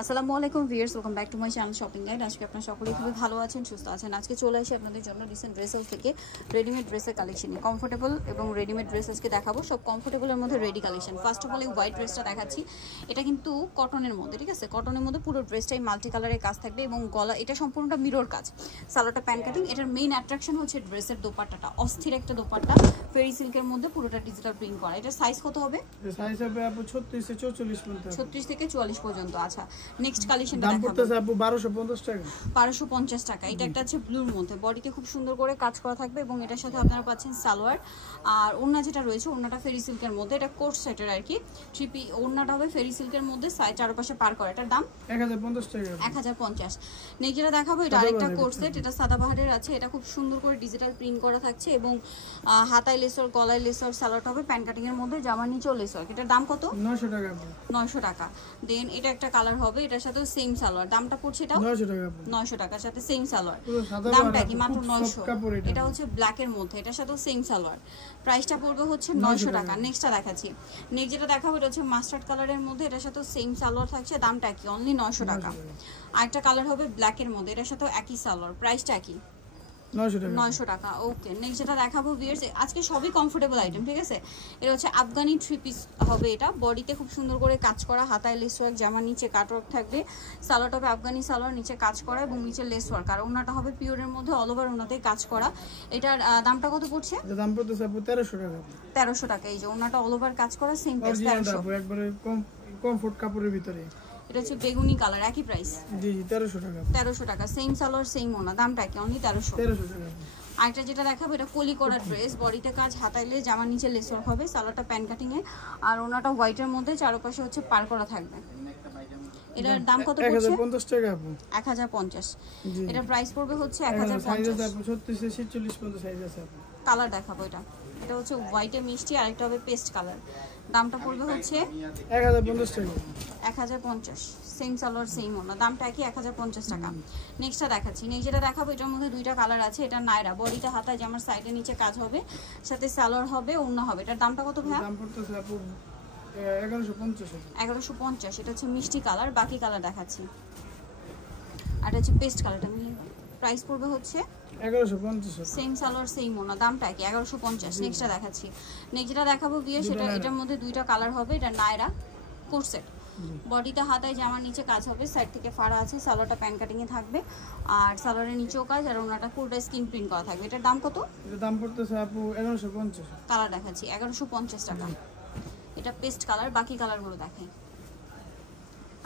আসসালামু আলাইকুম viewers, welcome back to my channel shopping guide. আজকে আপনারা সকলেই খুবই ভালো আছেন, সুস্থ আছেন। আজকে চলে আসি আপনাদের জন্য রিসেন্ট ড্রেস হাউস থেকে রেডিমেড ড্রেসের কালেকশন। কমফোর্টেবল এবং রেডিমেড ড্রেস আজকে দেখাবো, সব কমফোর্টেবলের মধ্যে ready collection. First of all এই হোয়াইট ড্রেসটা দেখাচ্ছি, এটা কিন্তু কটনের মধ্যে, ঠিক আছে? কটনের মধ্যে পুরো ড্রেসটাই মাল্টি কালারের কাজ থাকবে এবং গলা এটা সম্পূর্ণটা মিরর কাজ, সালোয়ারটা প্যান কাটিং। এটার মেইন অ্যাট্রাকশন হচ্ছে ড্রেসের দোপাট্টাটা, অস্থির একটা দোপাট্টা, ফেরি সিল্কের মধ্যে পুরোটা ডিজিটাল প্রিন্ট করা। এটার সাইজ কত হবে? সাইজ হবে আপু 36 থেকে 44 পর্যন্ত। 36 থেকে 44 পর্যন্ত। আচ্ছা, নেক্সট কালেকশনটা দাম দেখাবো। পড়তেছে আপু 1250 টাকা। 1250 টাকা। এটা একটা আছে ব্লুর মধ্যে, বডিতে খুব সুন্দর করে কাজ করা থাকবে এবং এটার সাথে আপনারা পাচ্ছেন সালোয়ার আর ওড়না যেটা রয়েছে, ওড়নাটা ফেরি সিল্কের মধ্যে, এটা কোট সেটের আর কি। থ্রিপি ওড়নাটা হবে ফেরি সিল্কের মধ্যে, সাইড চারপাশে পার করা। এটার দাম 1050 টাকা। 1050। নেক্সট যেটা দেখাবো, এটা আরেকটা কোট সেট, এটা সাদাবাহারের আছে। এটা খুব সুন্দর করে ডিজিটাল প্রিন্ট করা থাকছে এবং হাতায় লেসর, গলায় লেসর, সালোয়ারটা হবে প্যান কাটিং এর মধ্যে, জামার নিচেও লেসর। এটার দাম কত? 900 টাকা। 900 টাকা। দেন এটা একটা কালার হবে, এটার সাথে সেম সালোয়ার। দামটা পড়ছে এটাও 900 টাকা। 900 টাকার সাথে সেম সালোয়ার। দামটা কি? মাত্র 900। এটা হচ্ছে ব্ল্যাক এর মধ্যে, এটার সাথে সেম সালোয়ার। প্রাইসটা পড়বে হচ্ছে 900 টাকা। নেক্সটটা দেখাচ্ছি। নেক্সট যেটা দেখাবো, এটা হচ্ছে মাস্টার্ড কালারের মধ্যে, এটার সাথে সেম সালোয়ার থাকছে। দামটা কি? অনলি 900 টাকা। আরেকটা কালার হবে ব্ল্যাক এর মধ্যে, এটার সাথে একই সালোয়ার। প্রাইসটা কি? 900 টাকা। ওকে, নেক্সট যেটা দেখাবো ভিউয়ার্স, আজকে সবই কমফোর্টেবল আইটেম, ঠিক আছে? এটা হচ্ছে আফগানি থ্রি পিস হবে। এটা বডিতে খুব সুন্দর করে কাজ করা, হাতায় লেস ওয়ার্ক, জামার নিচে কাটওয়ার্ক থাকবে, সালোয়ারটা হবে আফগানি সালোয়ার, নিচে কাজ করা এবং নিচে লেস ওয়ার্ক, আর ওনাটা হবে পিওরের মধ্যে, অল ওভার ওনাতে কাজ করা। এটার দামটা কত পড়ছে? দাম পড়তেছে আপু 1300 টাকা। 1300 টাকা। এই যে ওনাটা অল ওভার কাজ করা, সেম প্রাইস 1300। একবারে কমফোর্ট কাপড়ের ভিতরে। এটা হচ্ছে বেগুনি কালার, একই প্রাইস। জি 1300 টাকা। 1300 টাকা। সেম সালোয়ার সেম ওনা, দামটা কি? অনলি 1300 টাকা। আরেকটা যেটা দেখাবো, এটা কলি করা ড্রেস, বডিতে কাজ, হাতাইলে জামার নিচে লেসর হবে, সালোয়ারটা প্যান কাটিং এ আর ওনাটা হোয়াইটের মধ্যে, চারপাশে হচ্ছে পার করা থাকবে। এটার দাম কত পড়ছে? 1050 টাকা আপু। 1050। এটার প্রাইস পড়বে হচ্ছে 1050। সাইজ আছে আপু 36 থেকে 46 পর্যন্ত সাইজ আছে আপু। কালার দেখাবো, এটা হচ্ছে হোয়াইটে মিষ্টি, আরেকটা হবে পেস্ট কালার। দামটা পড়বে হচ্ছে 1050 টাকা। 1050। সেম সালোয়ার সেম ওনা, দামটা কি? 1050 টাকা। নেক্সটটা দেখাচ্ছি। নেক্সট যেটা দেখাবো, এটার মধ্যে দুইটা কালার আছে। এটা নাইরা, বডিটা হাতায় জামার সাইডে নিচে কাজ হবে, সাথে সালোয়ার হবে, ওড়না হবে। এটার দামটা কত ভাই? দাম পড়তেছে আপু 1150। 1150। এটা হচ্ছে মিষ্টি কালার, বাকি কালার দেখাচ্ছি। আর এটা হচ্ছে পেস্ট কালারটা, প্রাইস পড়বে হচ্ছে 1150। সেম সালোয়ার সেম ওনা, দামটা কি? 1150। নেক্সটটা দেখাচ্ছি। নেক্সট যেটা দেখাবো ভিউয়ার্স, সেটা এটার মধ্যে দুইটা কালার হবে। এটা নাইরা কোট সেট, বডিটা হাতায় জামার নিচে কাজ হবে, সাইড থেকে ফাড়া আছে, সালোয়ারটা প্যান কাটিং এ থাকবে আর সালোয়ারের নিচেও কাজ, আর ওনাটা পুরোটা স্কিন প্রিন্ট করা থাকবে। এটার দাম কত? এর দাম পড়তেছে আপু 1150। কালার দেখাচ্ছি 1150 টাকা। এটা পেস্ট কালার, বাকি কালারগুলো দেখাই।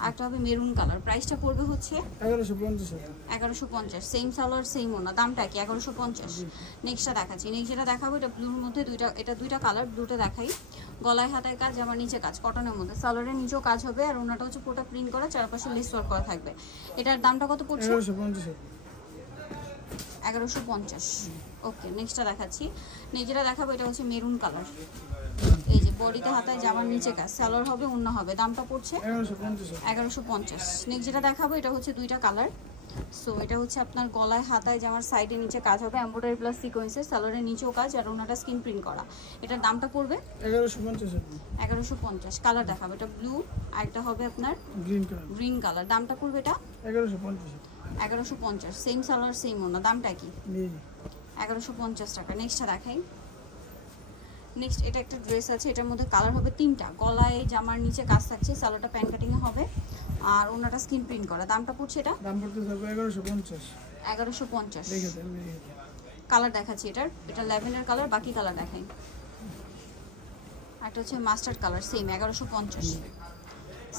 আরেকটা হবে মেরুন কালার, প্রাইসটা পড়বে হচ্ছে 1150। 1150। সেম সালোয়ার সেম ওনা, দামটা কি? 1150। নেক্সটটা দেখাচ্ছি। নেক্সট যেটা দেখাবো, এটা ব্লুর মধ্যে, দুইটা কালার, ব্লুটা দেখাই। গলায় হাতায় কাজ, আমার নিচে কাজ, কটনের মধ্যে, সালোয়ারের নিচেও কাজ হবে আর ওনাটা হচ্ছে পুরোটা প্রিন্ট করা, চারপাশে লেস ওয়ার্ক করা থাকবে। এটার দামটা কত পড়ছে? 1150। 1150। ওকে, নেক্সটটা দেখাচ্ছি। নেক্সট যেটা দেখাবো, এটা হচ্ছে মেরুন কালার। এই যে বডিতে হাতায় জামার নিচে কাজ, সালোয়ার হবে, ওড়না হবে। দামটা পড়ছে 1150। নেক্সট যেটা দেখাবো, এটা হচ্ছে দুইটা কালার। সো এটা হচ্ছে আপনার গলায় হাতায় জামার সাইডে নিচে কাজ হবে, এমব্রয়ডারি প্লাস সিকোয়েন্সের, সালোয়ারের নিচেও কাজ আর ওনাটা স্কিন প্রিন্ট করা। এটার দামটা পড়বে 1150। 1150। কালার দেখাবো, এটা ব্লু, আরেকটা হবে আপনার গ্রিন কালার। দামটা পড়বে এটা 1150। 1150। সেম সালোয়ার সেম ওনা, দামটা কি? 1150 টাকা। নেক্সটটা দেখাই। নেক্সট এটা একটা ড্রেস আছে, এটার মধ্যে কালার হবে তিনটা, গলায় জামার নিচে কাজ থাকছে, সালোয়ারটা প্যান কাটিং এ হবে আর ওনাটা স্কিন প্রিন্ট করা। দামটা পড়ছে এটা দাম পড়তেছে 1150। 1150। দেখে দেন। কালার দেখাচ্ছি এটা ল্যাভেন্ডার কালার, বাকি কালার দেখাই। একটা হচ্ছে mustard colour, same 1150।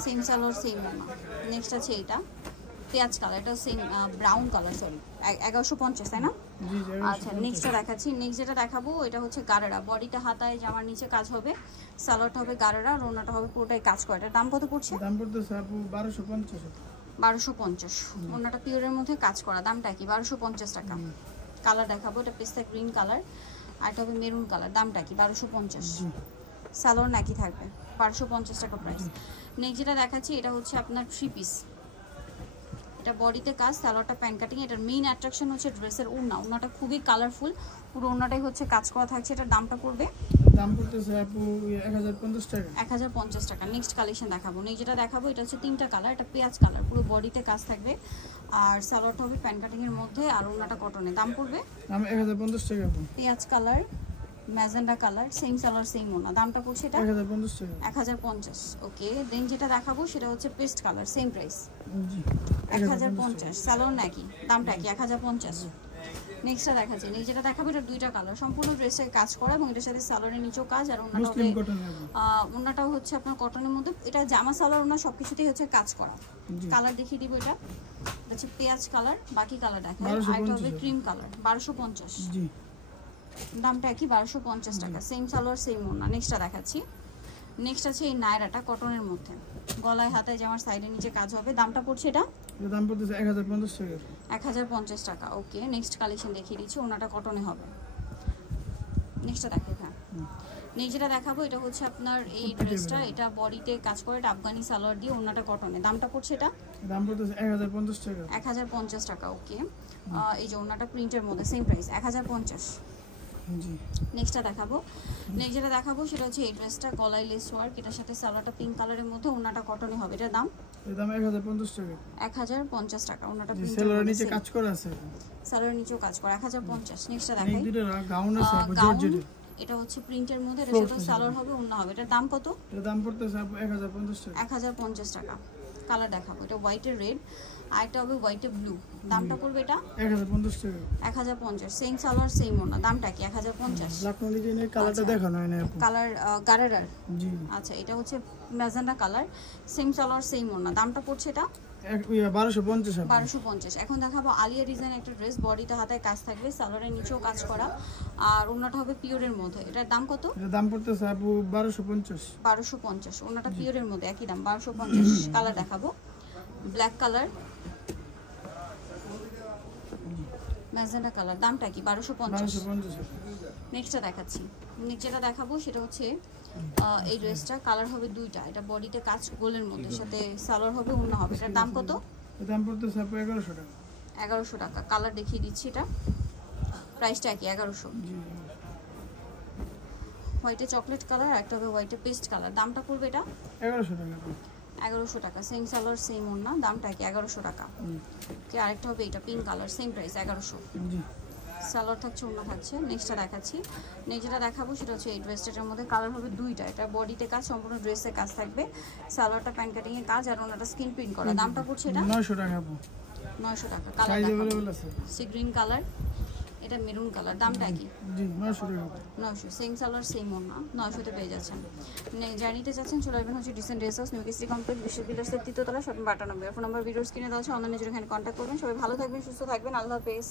Same salwar same ওনা। নেক্সট আছে এটা পেঁয়াজ কালার, এটা সেম ব্রাউন কালার, সরি 1150, তাই না? আচ্ছা, নেক্সটটা দেখাচ্ছি। নেক্সট যেটা দেখাবো, এটা হচ্ছে গারারা, বডিটা হাতায় জামার নিচে কাজ হবে, সালোয়ারটা হবে গারারা আর ওনাটা হবে পুরোটাই কাজ করা। এটার দাম কত পড়ছে? দাম পড়তেছে আপু 1250। 1250। ওনাটা পিওরের মধ্যে কাজ করা, দামটা কি? 1250 টাকা। কালার দেখাবো, এটা পেস্তা গ্রিন কালার আর এটা হবে মেরুন কালার। দামটা কি? 1250। সালোয়ার নাকি থাকবে, 1250 টাকা প্রাইস। নেক্সট যেটা দেখাচ্ছি, এটা হচ্ছে আপনার থ্রি পিস, এটা বডিতে কাজ, সালোয়ারটা প্যান কাটিং। এটার মেইন অ্যাট্রাকশন হচ্ছে ড্রেসের ওড়না, ওড়নাটা খুবই কালারফুল, পুরো ওড়নাটাই হচ্ছে কাজ করা থাকছে। এটার দামটা পড়বে দাম পড়তেছে আপু 1050 টাকা। 1050 টাকা। নেক্সট কালেকশন দেখাবো, নেক্সট যেটা দেখাবো এটা হচ্ছে তিনটা কালার, এটা পেঁয়াজ কালার, পুরো বডিতে কাজ থাকবে আর সালোয়ারটা হবে প্যান কাটিং এর মধ্যে আর ওড়নাটা কটনে। দাম পড়বে দাম 1050 টাকা আপু। পেঁয়াজ colour, magenta colour, same salwar same ওড়না। দামটা পড়ছে এটা 1050 টাকা। 1050। ওকে, দেন যেটা দেখাবো সেটা হচ্ছে পেস্ট কালার, সেম প্রাইস জি 1050। সালোয়ার নাকি দামটা কি 1050। নেক্সটটা দেখাচ্ছি, নেক্সট যেটা দেখাবো এটা দুইটা কালার, সম্পূর্ণ ড্রেসে কাজ করা এবং এটার সাথে সালোয়ারের নিচেও কাজ আর ওড়নাটা হবে মুসলিম কটন আপু। ওড়নাটাও হচ্ছে আপনার কটনের মধ্যে, এটা জামা সালোয়ার ওড়না সবকিছুতেই হচ্ছে কাজ করা। জি কালার দেখিয়ে দিব, এটা হচ্ছে পেঁয়াজ কালার, বাকি কালার দেখাই। আর 1250 এটা হবে ক্রিম কালার, 1250। জি দামটা কি 1250 টাকা, সেম সালোয়ার সেম ওড়না। নেক্সটটা দেখাচ্ছি, নেক্সট আছে এই নায়রাটা কটনের মধ্যে, গলায় হাতে জামার সাইডে নিচে কাজ হবে। দামটা পড়ছে এটা এর দাম পড়তেছে 1050 টাকা। 1050 টাকা। ওকে, নেক্সট কালেকশন দেখিয়ে দিচ্ছি, ওনাটা কটনে হবে। নেক্সটটা দেখো, হ্যাঁ নেক্সট যেটা দেখাবো এটা হচ্ছে আপনার এই ড্রেসটা, এটা বডিতে কাজ করে, এটা আফগানি সালোয়ার দিয়ে, ওনাটা কটনে। দামটা পড়ছে এটা এর দাম পড়তেছে 1050 টাকা। 1050 টাকা। ওকে, এই যে ওনাটা প্রিন্টের মধ্যে সেম প্রাইস 1050। জি নেক্সটটা দেখাবো, নেক্সট যেটা দেখাবো সেটা হচ্ছে এই ড্রেসটা, গলায় লেস ওয়ার্ক, এটার সাথে সালোয়ারটা পিঙ্ক কালারের মধ্যে, ওনাটা কটনে হবে। এটার দাম এর দাম 1050 টাকা। 1050 টাকা। ওনাটা জি সেলোয়ার নিচে কাজ করা আছে। সালোয়ার নিচেও কাজ করা 1050। নেক্সটটা এই দেখাই, দুটো গাউন আছে আপু গাউন, জর্জেটের। এটা হচ্ছে প্রিন্টের মধ্যে, এর সাথে সালোয়ার হবে, ওড়না হবে। এটার দাম কত? এর দাম পড়তেছে আপু 1050 টাকা। 1050 টাকা। কালার দেখাবো, এটা হোয়াইটের রেড আর এটা হবে হোয়াইটে ব্লু। দামটা পড়বে এটা 1050 টাকা। 1050। সেম সালোয়ার সেম ওড়না। দামটা কি 1050? লাকনো ডিজাইনের কালারটা দেখানো হয় না আপু। কালার গারারার। জি আচ্ছা, এটা হচ্ছে magenta colour, same salwar same ওড়না। দামটা পড়ছে এটা 1250 আপু। 1250। এখন দেখাবো আলিয়া ডিজাইন একটা ড্রেস, বডিতে হাতায় কাজ থাকবে, সালোয়ারের নিচেও কাজ করা আর ওড়নাটা হবে পিওরের মধ্যে। এটার দাম কত? এর দাম পড়তেছে আপু 1250। 1250। ওড়নাটা পিওরের মধ্যে, একই দাম 1250। কালার দেখাবো, ব্ল্যাক কালার, ম্যাজেন্ডা কালার। দামটা কি 1250। 1250 আপু। নেক্সটটা দেখাচ্ছি, নেক্সট যেটা দেখাবো সেটা হচ্ছে এই ড্রেসটা, কালার হবে দুইটা, এটা বডিতে কাজ গোলের মধ্যে, সাথে সালোয়ার হবে, ওড়না হবে। এটার দাম কত? এর দাম পড়তেছে আপু 1100 টাকা। 1100 টাকা। কালার দেখিয়ে দিচ্ছি, এটা প্রাইসটা কি 1100। জি হোয়াইটে চকলেট কালার আর একটা হবে হোয়াইটে পেস্ট কালার। দামটা পড়বে এটা 1100 টাকা আপু। 1100 টাকা। সেম সালোয়ার সেম ওড়না। দামটা কি 1100 টাকা। কি আরেকটা হবে এটা পিঙ্ক কালার, সেম প্রাইস 1100। জি সালোয়ার থাকছে, ওড়না থাকছে। নেক্সটটা দেখাচ্ছি, নেক্সট যেটা দেখাবো সেটা হচ্ছে এই ড্রেসটার মধ্যে কালার হবে দুইটা, এটা বডিতে কাজ, সম্পূর্ণ ড্রেসে কাজ থাকবে, সালোয়ারটা প্যান কাটিং এর কাজ আর ওনাটা স্কিন প্রিন্ট করা। দামটা পড়ছে এটা 900 টাকা আপু। 900 টাকা। কালার সাইজ দেখাবো, अवेलेबल আছে। সি গ্রিন কালার, এটা মেরুন কালার। দামটা কি? জি 900 টাকা আপু। 900। সেম সালোয়ার সেম ওড়না, 900 তে পেয়ে যাচ্ছেন। জার্নিতে যাচ্ছেন, চলে আসবেন হচ্ছে ডিসেন্ট ড্রেস হাউস, নিউ কিস্ট্রি কমপ্লেক্স, বিশ্ববিদ্যালয়ের তৃতীয়তলা, shopping Bata number. Phone number videos কিনে দেওয়া আছে, অনলাইনে জন্য এখানে কন্ট্যাক্ট করবেন। সবাই ভালো থাকবেন, সুস্থ থাকবেন, আল্লাহ হাফেজ।